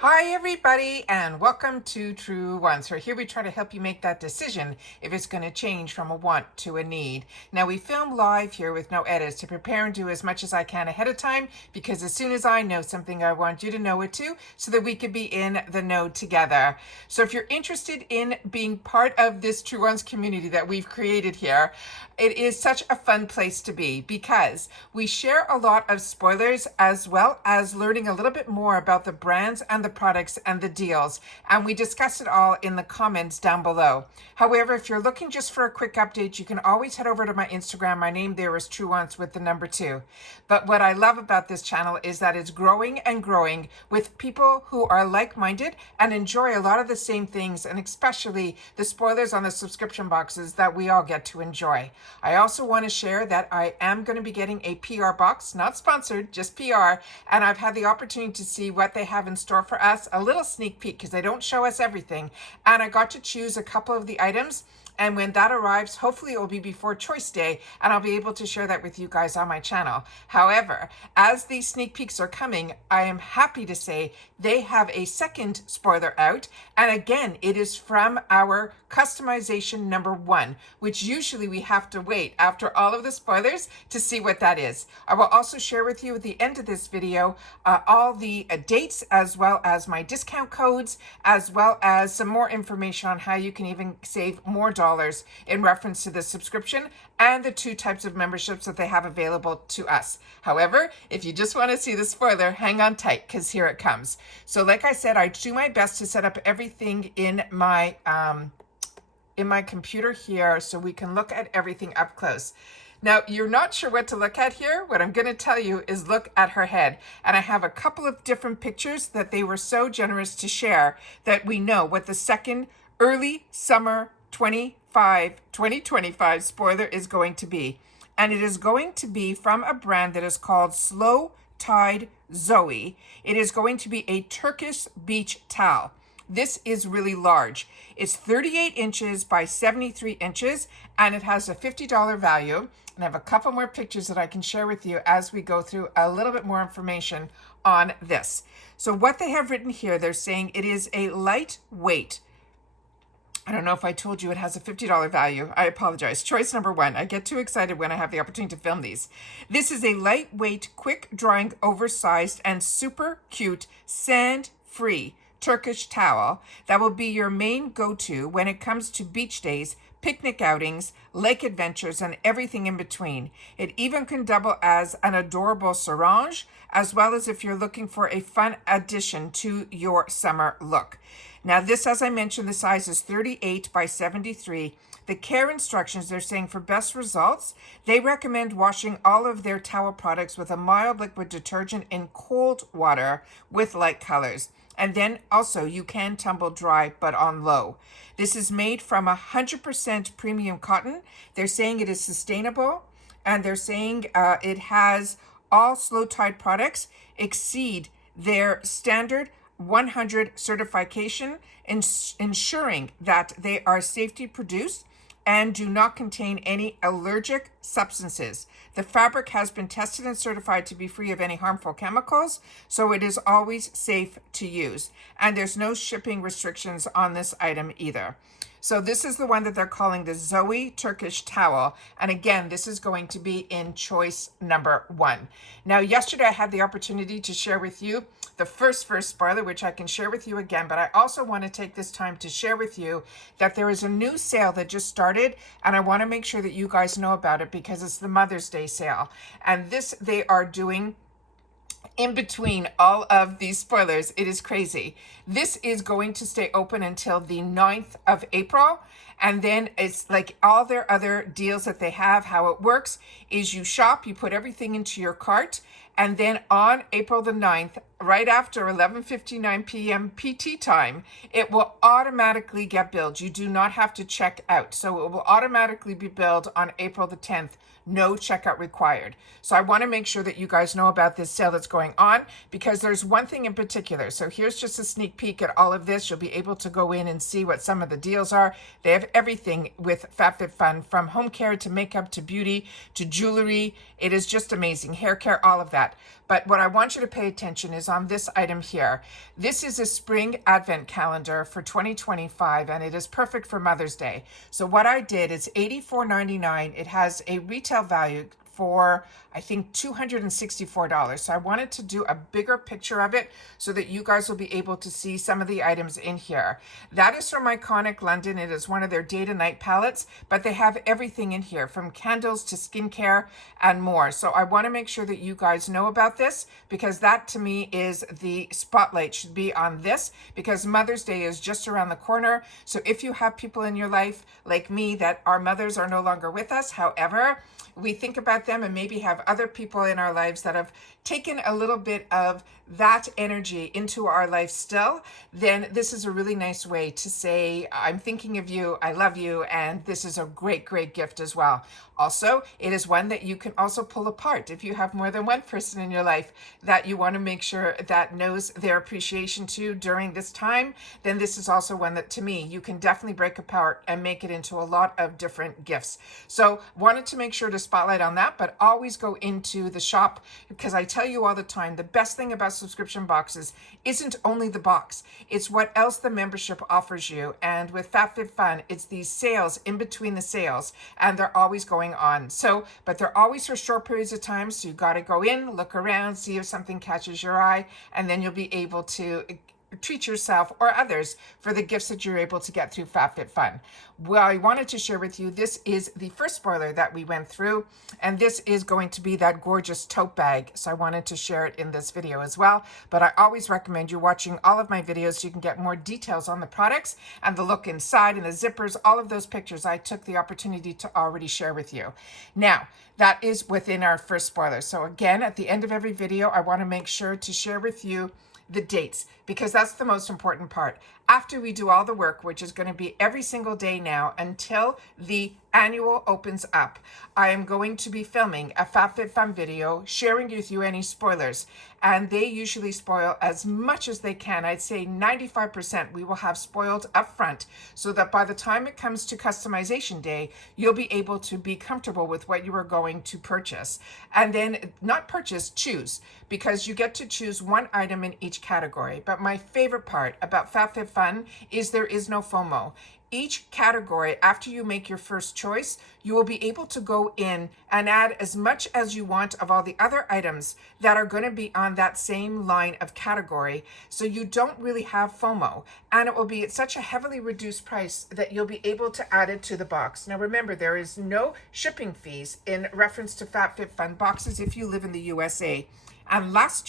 Hi everybody and welcome to Truewants. So here we try to help you make that decision if it's going to change from a want to a need. Now we film live here with no edits to prepare and do as much as I can ahead of time, because as soon as I know something I want you to know it too, so that we could be in the know together. So if you're interested in being part of this Truewants community that we've created here, it is such a fun place to be because we share a lot of spoilers as well as learning a little bit more about the brands and the products and the deals, and we discuss it all in the comments down below. However, if you're looking just for a quick update, you can always head over to my Instagram. My name there is Truewants with the number 2. But what I love about this channel is that it's growing and growing with people who are like-minded and enjoy a lot of the same things, and especially the spoilers on the subscription boxes that we all get to enjoy. I also want to share that I am going to be getting a PR box, not sponsored, just PR, and I've had the opportunity to see what they have in store for us, a little sneak peek because they don't show us everything, and I got to choose a couple of the items. And when that arrives, hopefully it will be before choice day, and I'll be able to share that with you guys on my channel. However, as these sneak peeks are coming, I am happy to say they have a second spoiler out. And again, it is from our customization number 1, which usually we have to wait after all of the spoilers to see what that is. I will also share with you at the end of this video all the dates, as well as my discount codes, as well as some more information on how you can even save more dollars in reference to the subscription and the 2 types of memberships that they have available to us. However, if you just want to see the spoiler, hang on tight because here it comes. So like I said, I do my best to set up everything in my computer here so we can look at everything up close. Now, you're not sure what to look at here. What I'm going to tell you is look at her head. And I have a couple of different pictures that they were so generous to share that we know what the second early summer 2025 spoiler is going to be. And it is going to be from a brand that is called Slow Tide Zoe. It is going to be a Turkish beach towel. This is really large. It's 38 inches by 73 inches, and it has a $50 value. And I have a couple more pictures that I can share with you as we go through a little bit more information on this. So what they have written here, they're saying it is a lightweight. I don't know if I told you it has a $50 value. I apologize. Choice number 1. I get too excited when I have the opportunity to film these. This is a lightweight, quick drying, oversized, and super cute sand-free Turkish towel that will be your main go-to when it comes to beach days, picnic outings, lake adventures, and everything in between. It even can double as an adorable sarong, as well as if you're looking for a fun addition to your summer look. Now this, as I mentioned, the size is 38 by 73. The care instructions, they're saying for best results, they recommend washing all of their towel products with a mild liquid detergent in cold water with light colors. And then also you can tumble dry, but on low. This is made from 100% premium cotton. They're saying it is sustainable, and they're saying it has all Slow Tide products exceed their standard 100 certification, ensuring that they are safety produced and do not contain any allergic substances. The fabric has been tested and certified to be free of any harmful chemicals, so it is always safe to use. And there's no shipping restrictions on this item either. So this is the one that they're calling the Zoe Turkish towel. And again, this is going to be in choice number 1. Now, yesterday I had the opportunity to share with you the first spoiler, which I can share with you again, but I also want to take this time to share with you that there is a new sale that just started, and I want to make sure that you guys know about it because it's the Mother's Day sale. And this they are doing in between all of these spoilers. It is crazy. This is going to stay open until the 9th of April. And then it's like all their other deals that they have. How it works is you shop, you put everything into your cart, and then on April the 9th, right after 11:59 p.m. PT time, it will automatically get billed. You do not have to check out. So it will automatically be billed on April the 10th. No checkout required. So I want to make sure that you guys know about this sale that's going on, because there's one thing in particular. So here's just a sneak peek at all of this. You'll be able to go in and see what some of the deals are. They have everything with FabFitFun, from home care to makeup to beauty to jewelry. It is just amazing. Hair care, all of that. But what I want you to pay attention is is on this item here. This is a spring advent calendar for 2025, and it is perfect for Mother's Day. So what I did is $84.99. It has a retail value for, I think, $264. So I wanted to do a bigger picture of it so that you guys will be able to see some of the items in here. That is from Iconic London. It is one of their day to night palettes, but they have everything in here from candles to skincare and more. So I want to make sure that you guys know about this, because that to me is the spotlight should be on this, because Mother's Day is just around the corner. So if you have people in your life like me that our mothers are no longer with us, however, we think about them and maybe have other people in our lives that have taken a little bit of that energy into our life still, then this is a really nice way to say, I'm thinking of you, I love you, and this is a great, great gift as well. Also, it is one that you can also pull apart if you have more than one person in your life that you want to make sure that knows their appreciation to during this time. Then this is also one that, to me, you can definitely break apart and make it into a lot of different gifts. So wanted to make sure to spotlight on that, but always go into the shop, because I tell you all the time, the best thing about subscription boxes isn't only the box, it's what else the membership offers you. And with FabFitFun, it's these sales in between the sales, and they're always going on. So, but they're always for short periods of time, so you got to go in, look around, see if something catches your eye, and then you'll be able to treat yourself or others for the gifts that you're able to get through FabFitFun. Well, I wanted to share with you, this is the first spoiler that we went through, and this is going to be that gorgeous tote bag. So I wanted to share it in this video as well, but I always recommend you watching all of my videos so you can get more details on the products and the look inside and the zippers. All of those pictures I took the opportunity to already share with you. Now, that is within our first spoiler. So again, at the end of every video, I want to make sure to share with you the dates, because that's the most important part. After we do all the work, which is going to be every single day now until the annual opens up, I am going to be filming a FabFitFun video sharing with you any spoilers, and they usually spoil as much as they can. I'd say 95% we will have spoiled up front, so that by the time it comes to customization day, you'll be able to be comfortable with what you are going to purchase. And then not purchase, choose, because you get to choose one item in each category. But my favorite part about FabFitFun is there is no FOMO. Each category, after you make your first choice, you will be able to go in and add as much as you want of all the other items that are going to be on that same line of category. So you don't really have FOMO, and it will be at such a heavily reduced price that you'll be able to add it to the box. Now remember, there is no shipping fees in reference to FabFitFun boxes if you live in the USA. And last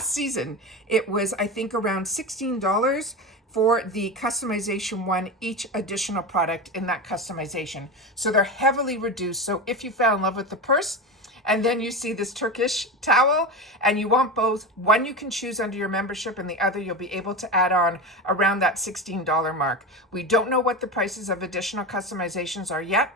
season, it was, I think, around $16 for the customization one, each additional product in that customization. So they're heavily reduced. So if you fell in love with the purse, and then you see this Turkish towel, and you want both, one you can choose under your membership, and the other you'll be able to add on around that $16 mark. We don't know what the prices of additional customizations are yet,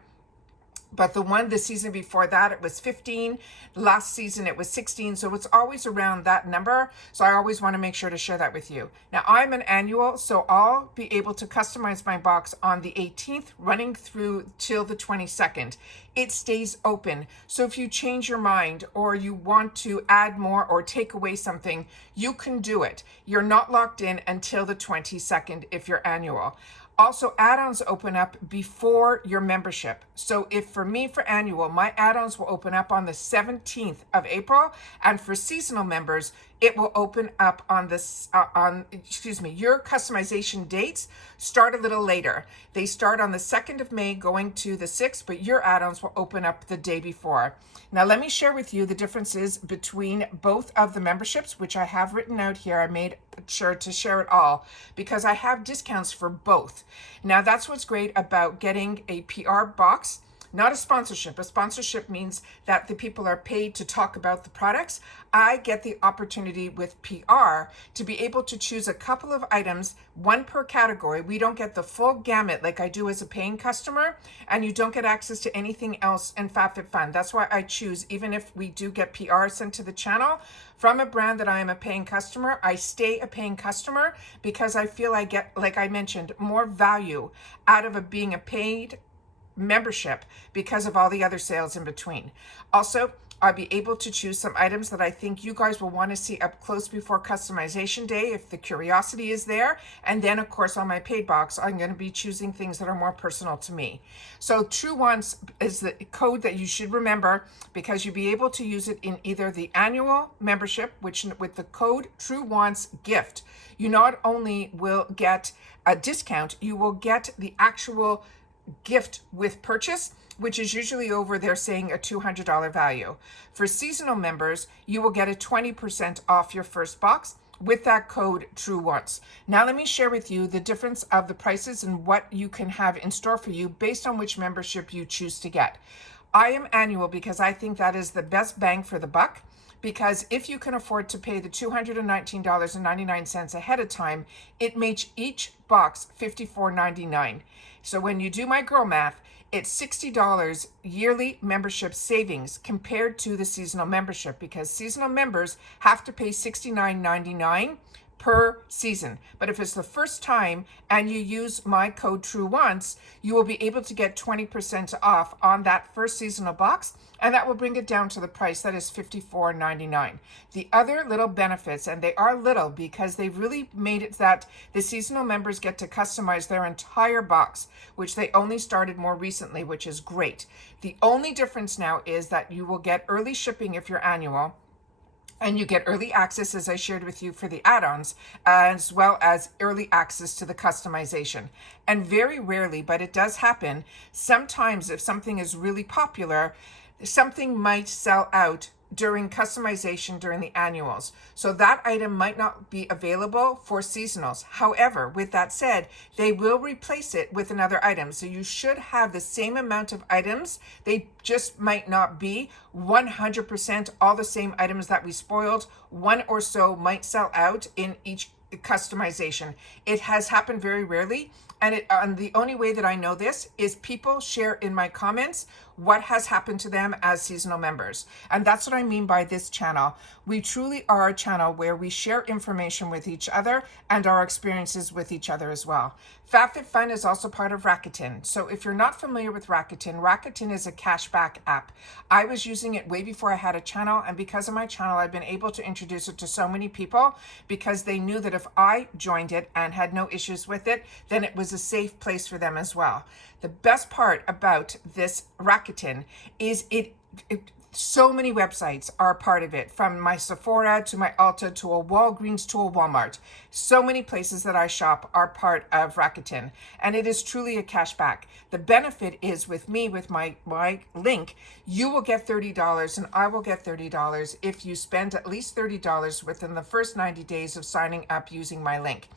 but the one the season before that, it was 15. Last season, it was 16. So it's always around that number. So I always want to make sure to share that with you. Now, I'm an annual, so I'll be able to customize my box on the 18th, running through till the 22nd. It stays open. So if you change your mind or you want to add more or take away something, you can do it. You're not locked in until the 22nd if you're annual. Also, add-ons open up before your membership. So if for me, for annual, my add-ons will open up on the 17th of April, and for seasonal members, it will open up on this, your customization dates start a little later. They start on the 2nd of May going to the 6th, but your add-ons will open up the day before. Now, let me share with you the differences between both of the memberships, which I have written out here. I made sure to share it all because I have discounts for both. Now, that's what's great about getting a PR box. Not a sponsorship. A sponsorship means that the people are paid to talk about the products. I get the opportunity with PR to be able to choose a couple of items, one per category. We don't get the full gamut like I do as a paying customer, and you don't get access to anything else in FabFitFun. That's why I choose, even if we do get PR sent to the channel from a brand that I am a paying customer, I stay a paying customer because I feel I get, like I mentioned, more value out of being a paid membership because of all the other sales in between. Also, I'll be able to choose some items that I think you guys will want to see up close before customization day if the curiosity is there. And then of course on my paid box, I'm going to be choosing things that are more personal to me. So Truewants is the code that you should remember, because you'll be able to use it in either the annual membership, which with the code Truewants gift, you not only will get a discount, you will get the actual gift with purchase, which is usually over, they're saying, a $200 value. For seasonal members, you will get a 20% off your first box with that code Truewants. Now let me share with you the difference of the prices and what you can have in store for you based on which membership you choose to get. I am annual because I think that is the best bang for the buck, because if you can afford to pay the $219.99 ahead of time, it makes each box $54.99. So when you do my girl math, it's $60 yearly membership savings compared to the seasonal membership, because seasonal members have to pay $69.99 per season. But if it's the first time and you use my code Truewants, you will be able to get 20% off on that first seasonal box, and that will bring it down to the price that is $54.99. The other little benefits, and they are little because they've really made it that the seasonal members get to customize their entire box, which they only started more recently, which is great. The only difference now is that you will get early shipping if you're annual, and you get early access, as I shared with you, for the add-ons, as well as early access to the customization. And very rarely, but it does happen, sometimes if something is really popular, something might sell out during customization during the annuals. So that item might not be available for seasonals. However, with that said, they will replace it with another item. So you should have the same amount of items. They just might not be 100% all the same items that we spoiled. One or so might sell out in each customization. It has happened very rarely. And the only way that I know this is people share in my comments what has happened to them as seasonal members. And that's what I mean by this channel. We truly are a channel where we share information with each other and our experiences with each other as well. FabFitFun is also part of Rakuten. So if you're not familiar with Rakuten, Rakuten is a cashback app. I was using it way before I had a channel, and because of my channel, I've been able to introduce it to so many people because they knew that if I joined it and had no issues with it, then it was a safe place for them as well. The best part about this Rakuten is so many websites are part of it, from my Sephora to my Ulta to a Walgreens to a Walmart. So many places that I shop are part of Rakuten, and it is truly a cashback. The benefit is with me, with my link, you will get $30 and I will get $30 if you spend at least $30 within the first 90 days of signing up using my link.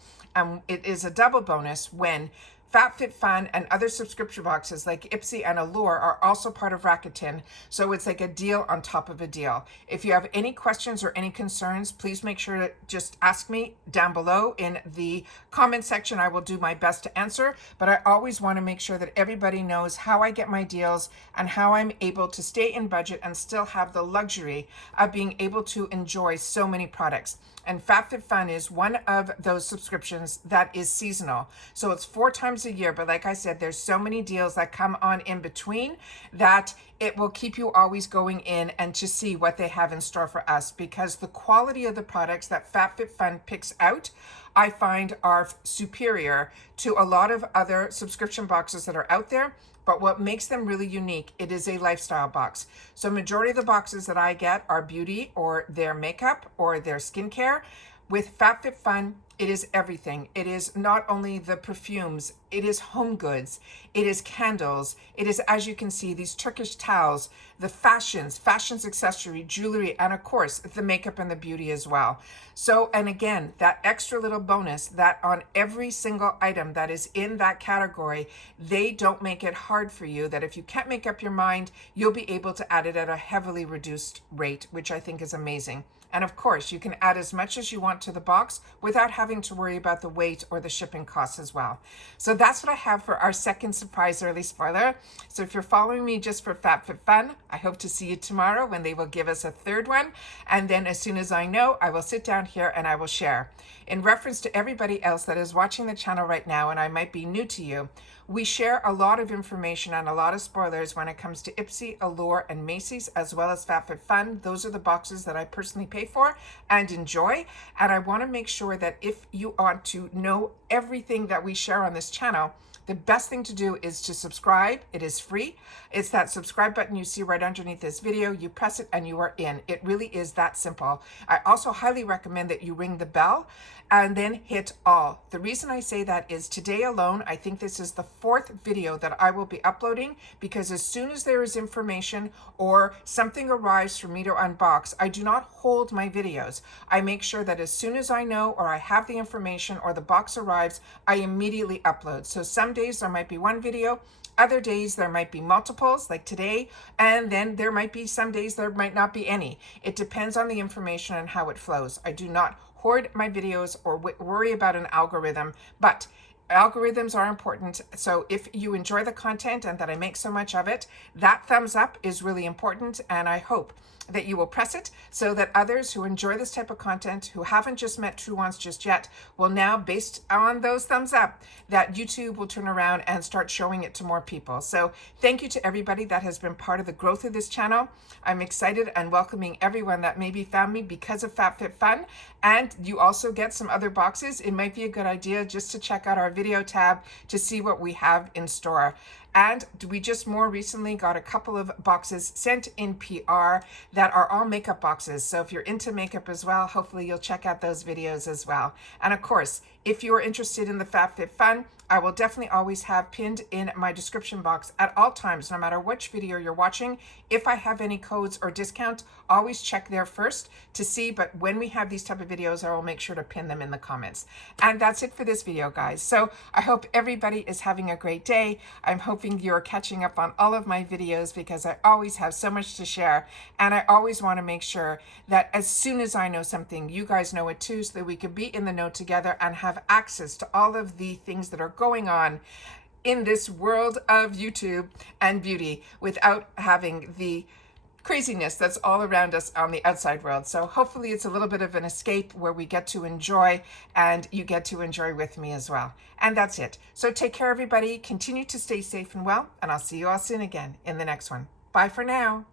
It is a double bonus when FabFitFun and other subscription boxes like Ipsy and Allure are also part of Rakuten, so it's like a deal on top of a deal. If you have any questions or any concerns, please make sure to just ask me down below in the comment section. I will do my best to answer, but I always want to make sure that everybody knows how I get my deals and how I'm able to stay in budget and still have the luxury of being able to enjoy so many products. And FabFitFun is one of those subscriptions that is seasonal. So it's 4 times a year, but like I said, there's so many deals that come on in between that it will keep you always going in and to see what they have in store for us, because the quality of the products that FabFitFun picks out, I find are superior to a lot of other subscription boxes that are out there. But what makes them really unique, it is a lifestyle box. So majority of the boxes that I get are beauty or their makeup or their skincare. With FabFitFun, it is everything. It is not only the perfumes, it is home goods, it is candles, it is, as you can see, these Turkish towels, the fashions accessory, jewelry, and of course, the makeup and the beauty as well. So, and again, that extra little bonus that on every single item that is in that category, they don't make it hard for you, that if you can't make up your mind, you'll be able to add it at a heavily reduced rate, which I think is amazing. And of course, you can add as much as you want to the box without having to worry about the weight or the shipping costs as well. So that's what I have for our second surprise early spoiler. So if you're following me just for FabFitFun, I hope to see you tomorrow when they will give us a third one. And then as soon as I know, I will sit down here and I will share. In reference to everybody else that is watching the channel right now, and I might be new to you, We share a lot of information and a lot of spoilers when it comes to Ipsy, Allure, and Macy's, as well as FabFitFun. Those are the boxes that I personally pay for and enjoy. And I want to make sure that if you want to know everything that we share on this channel, the best thing to do is to subscribe. It is free. It's that subscribe button you see right underneath this video. You press it and you are in. It really is that simple. I also highly recommend that you ring the bell and then hit all. The reason I say that is today alone, I think this is the 4th video that I will be uploading, because as soon as there is information or something arrives for me to unbox, I do not hold my videos. I make sure that as soon as I know or I have the information or the box arrives, I immediately upload. So some days there might be one video, other days there might be multiples like today, and then there might be some days there might not be any. It depends on the information and how it flows. I do not hoard my videos or worry about an algorithm, but algorithms are important. So if you enjoy the content and that I make so much of it, that thumbs up is really important, and I hope that you will press it so that others who enjoy this type of content, who haven't just met Truewants just yet, will now, based on those thumbs up, that YouTube will turn around and start showing it to more people. So thank you to everybody that has been part of the growth of this channel. I'm excited and welcoming everyone that maybe found me because of FabFitFun, and you also get some other boxes. It might be a good idea just to check out our video tab to see what we have in store. And we just more recently got a couple of boxes sent in PR that are all makeup boxes. So if you're into makeup as well, hopefully you'll check out those videos as well. And of course, if you're interested in the FabFitFun, I will definitely always have pinned in my description box at all times, no matter which video you're watching. If I have any codes or discounts, always check there first to see. But when we have these type of videos, I will make sure to pin them in the comments. And that's it for this video, guys. So I hope everybody is having a great day. I'm hoping you're catching up on all of my videos, because I always have so much to share. And I always want to make sure that as soon as I know something, you guys know it too, so that we can be in the know together and have access to all of the things that are going on in this world of YouTube and beauty without having the craziness that's all around us on the outside world. So hopefully it's a little bit of an escape where we get to enjoy, and you get to enjoy with me as well. And that's it. So take care, everybody. Continue to stay safe and well, and I'll see you all soon again in the next one. Bye for now.